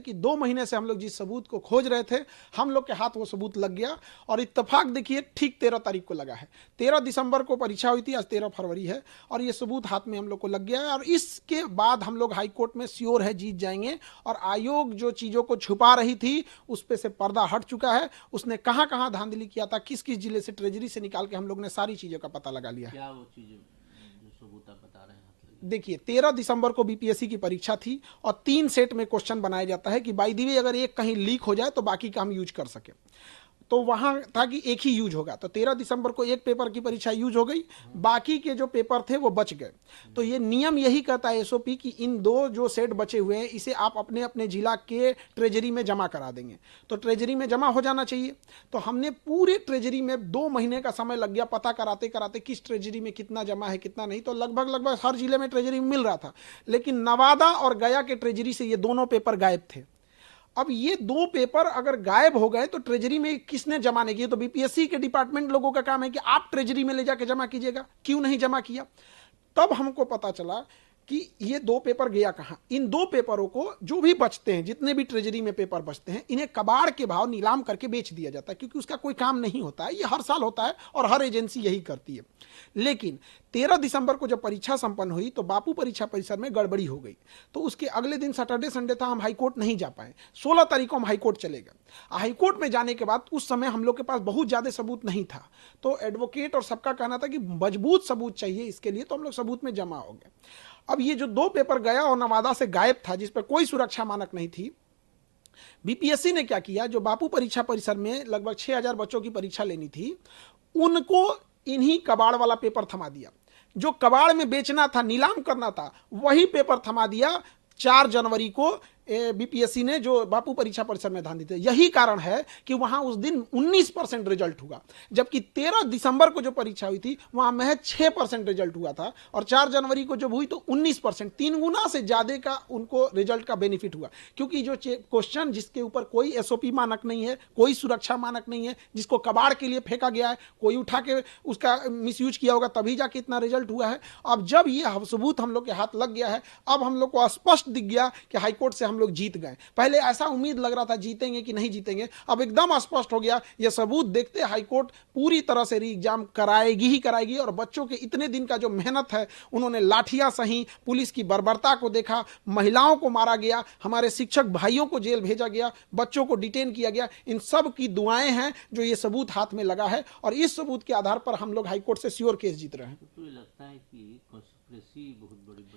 कि 2 महीने से हम लोग जिस सबूत को खोज रहे थे, हम लोग के हाथ वो सबूत लग गया। और इत्तेफाक देखिए ठीक 13 तारीख को लगा है। 13 दिसंबर को परीक्षा हुई थी, आज 13 फरवरी है और ये सबूत हाथ में हम लोग को लग गया है। और इसके बाद हम लोग हाई कोर्ट में श्योर है जीत जाएंगे। और आयोग जो चीज़ों को छुपा रही थी उस पे से पर्दा हट चुका है। उसने कहाँ कहाँ धांधली किया था, किस किस जिले से ट्रेजरी से निकाल के हम लोग ने सारी चीज़ों का पता लगा लिया है। क्या वो चीज़ें जो सबूत आप बता रहे हैं? देखिए 13 दिसंबर को बीपीएससी की परीक्षा थी और 3 सेट में क्वेश्चन बनाया जाता है कि बाय द वे अगर एक कहीं लीक हो जाए तो बाकी का हम यूज कर सके। तो वहां था कि एक ही यूज होगा। तो 13 दिसंबर को एक पेपर की परीक्षा यूज हो गई, बाकी के जो पेपर थे वो बच गए। तो ये नियम यही कहता है एसओपी कि इन 2 जो सेट बचे हुए हैं इसे आप अपने अपने जिला के ट्रेजरी में जमा करा देंगे। तो ट्रेजरी में जमा हो जाना चाहिए। तो हमने पूरे ट्रेजरी में 2 महीने का समय लग गया पता कराते कराते किस ट्रेजरी में कितना जमा है कितना नहीं। तो लगभग लगभग हर जिले में ट्रेजरी मिल रहा था, लेकिन नवादा और गया के ट्रेजरी से ये दोनों पेपर गायब थे। अब ये 2 पेपर अगर गायब हो गए तो ट्रेजरी में किसने जमा नहीं किया? तो बीपीएससी के डिपार्टमेंट लोगों का काम है कि आप ट्रेजरी में ले जाके जमा कीजिएगा, क्यों नहीं जमा किया? तब हमको पता चला कि ये 2 पेपर गया कहां। इन 2 पेपरों को जो भी बचते हैं, जितने भी ट्रेजरी में पेपर बचते हैं, इन्हें कबाड़ के भाव नीलाम करके बेच दिया जाता है, क्योंकि उसका कोई काम नहीं होता है। ये हर साल होता है और हर एजेंसी यही करती है। लेकिन 13 दिसंबर को जब परीक्षा संपन्न हुई तो बापू परीक्षा परिसर में गड़बड़ी हो गई। तो उसके अगले दिन सैटरडे संडे था, हम हाईकोर्ट नहीं जा पाए। 16 तारीख को हम हाईकोर्ट चले गए। हाईकोर्ट में जाने के बाद उस समय हम लोग के पास बहुत ज़्यादा सबूत नहीं था। तो एडवोकेट और सबका कहना था कि मजबूत सबूत चाहिए इसके लिए, तो हम लोग सबूत में जमा हो गए। अब ये जो 2 पेपर गया और नवादा से गायब था, जिस पर कोई सुरक्षा मानक नहीं थी, बीपीएससी ने क्या किया, जो बापू परीक्षा परिसर में लगभग 6000 बच्चों की परीक्षा लेनी थी, उनको इन्हीं कबाड़ वाला पेपर थमा दिया। जो कबाड़ में बेचना था, नीलाम करना था, वही पेपर थमा दिया। 4 जनवरी को बीपीएससी ने जो बापू परीक्षा परिसर में ध्यान देते, यही कारण है कि वहां उस दिन 19% रिजल्ट हुआ, जबकि 13 दिसंबर को जो परीक्षा हुई थी वहां महज 6% रिजल्ट हुआ था। और 4 जनवरी को जब हुई तो 19%, 3 गुना से ज्यादा का उनको रिजल्ट का बेनिफिट हुआ। क्योंकि जो क्वेश्चन जिसके ऊपर कोई एसओपी मानक नहीं है, कोई सुरक्षा मानक नहीं है, जिसको कबाड़ के लिए फेंका गया है, कोई उठा के उसका मिसयूज किया होगा तभी जाके इतना रिजल्ट हुआ है। अब जब ये सबूत हम लोग के हाथ लग गया है, अब हम लोग को स्पष्ट दिख गया कि हाईकोर्ट से हम लोग जीत गए। पहले ऐसा उम्मीद लग रहा था जीतेंगे कि नहीं जीतेंगे, अब एकदम स्पष्ट हो गया। ये सबूत देखते हाईकोर्ट पूरी तरह से री एग्जाम कराएगी ही कराएगी। और बच्चों के इतने दिन का जो मेहनत है, उन्होंने लाठियां सही, पुलिस की बर्बरता को देखा, महिलाओं को मारा गया, हमारे शिक्षक भाइयों को जेल भेजा गया, बच्चों को डिटेन किया गया, इन सब की दुआएं हैं जो ये सबूत हाथ में लगा है। और इस सबूत के आधार पर हम लोग हाईकोर्ट से श्योर केस जीत रहे हैं। तो ये लगता है कि कॉन्स्पिरेसी बहुत बड़ी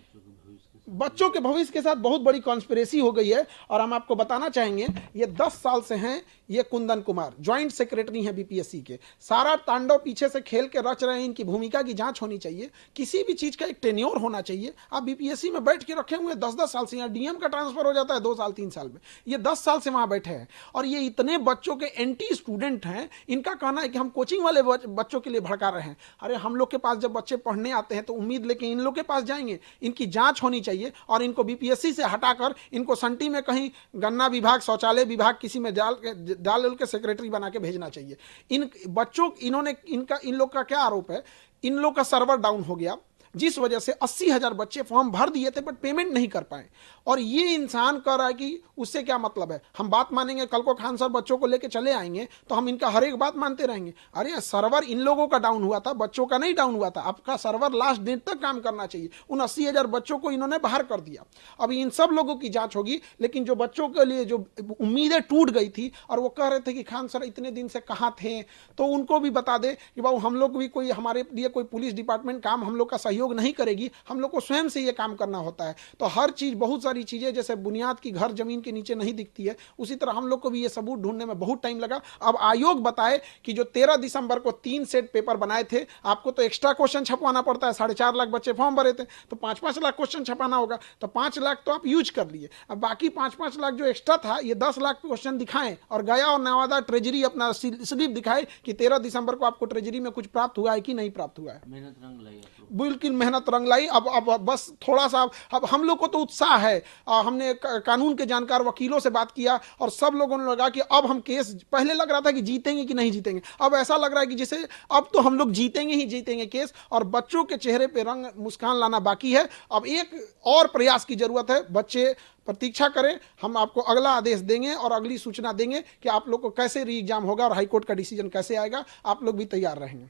बच्चों के भविष्य के साथ बहुत बड़ी कॉन्स्पिरेसी हो गई है। और हम आपको बताना चाहेंगे, ये 10 साल से हैं। ये कुंदन कुमार ज्वाइंट सेक्रेटरी हैं बीपीएससी के। सारा तांडव पीछे से खेल के रच रहे हैं। इनकी भूमिका की जांच होनी चाहिए, किसी भी चीज का एक टेन्योर होना चाहिए। आप बीपीएससी में बैठ के रखे हुए 10-10 साल से, यहाँ डीएम का ट्रांसफर हो जाता है 2 साल 3 साल में, ये 10 साल से वहां बैठे हैं। और ये इतने बच्चों के एंटी स्टूडेंट हैं। इनका कहना है कि हम कोचिंग वाले बच्चों के लिए भड़का रहे हैं। अरे हम लोग के पास जब बच्चे पढ़ने आते हैं तो उम्मीद लेके इन लोग के पास जाएंगे। इनकी जांच होनी चाहिए और इनको बीपीएससी से हटाकर इनको संटी में कहीं गन्ना विभाग, शौचालय विभाग किसी में डाल के सेक्रेटरी बना के भेजना चाहिए। इन बच्चों इन लोग का क्या आरोप है, इन लोग का सर्वर डाउन हो गया, जिस वजह से 80,000 बच्चे फॉर्म भर दिए थे बट पेमेंट नहीं कर पाए। और ये इंसान कह रहा है कि उससे क्या मतलब है, हम बात मानेंगे, कल को खान सर बच्चों को लेके चले आएंगे तो हम इनका हर एक बात मानते रहेंगे। अरे सर्वर इन लोगों का डाउन हुआ था, बच्चों का नहीं डाउन हुआ था। आपका सर्वर लास्ट डेट तक काम करना चाहिए। उन 80,000 बच्चों को इन्होंने बाहर कर दिया। अब इन सब लोगों की जांच होगी, लेकिन जो बच्चों के लिए जो उम्मीदें टूट गई थी और वो कह रहे थे कि खान सर इतने दिन से कहाँ थे, तो उनको भी बता दे कि बाबू हम लोग भी कोई, हमारे लिए कोई पुलिस डिपार्टमेंट काम हम लोग का सहयोग नहीं करेगी, हम लोग को स्वयं से ये काम करना होता है। तो हर चीज, बहुत सारी चीजें जैसे बुनियाद की घर जमीन के नीचे नहीं दिखती है, उसी तरह हम लोग को भी ये सबूत ढूंढने में बहुत टाइम लगा। अब आयोग बताए कि जो 13 दिसंबर को 3 सेट पेपर बनाए थे, आपको तो एक्स्ट्रा क्वेश्चन छपवाना पड़ता है। 4.5 लाख बच्चे फॉर्म भरे थे तो 5-5 लाख क्वेश्चन छपाना होगा। तो 5 लाख तो आप यूज कर लिए, अब बाकी 5-5 लाख जो एक्स्ट्रा था, ये 10 लाख क्वेश्चन दिखाएं और गया और नवादा ट्रेजरी अपना स्लिप दिखाए कि 13 दिसंबर को आपको ट्रेजरी में कुछ प्राप्त हुआ है कि नहीं प्राप्त हुआ है। बिल्कुल मेहनत रंग लाई। अब बस थोड़ा सा अब हम लोग को तो उत्साह है। हमने कानून के जानकार वकीलों से बात किया और सब लोगों ने लगा कि अब हम केस, पहले लग रहा था कि जीतेंगे कि नहीं जीतेंगे, अब ऐसा लग रहा है कि जैसे अब तो हम लोग जीतेंगे ही जीतेंगे केस। और बच्चों के चेहरे पे रंग मुस्कान लाना बाकी है। अब एक और प्रयास की जरूरत है। बच्चे प्रतीक्षा करें, हम आपको अगला आदेश देंगे और अगली सूचना देंगे कि आप लोग को कैसे री एग्जाम होगा और हाईकोर्ट का डिसीजन कैसे आएगा। आप लोग भी तैयार रहेंगे।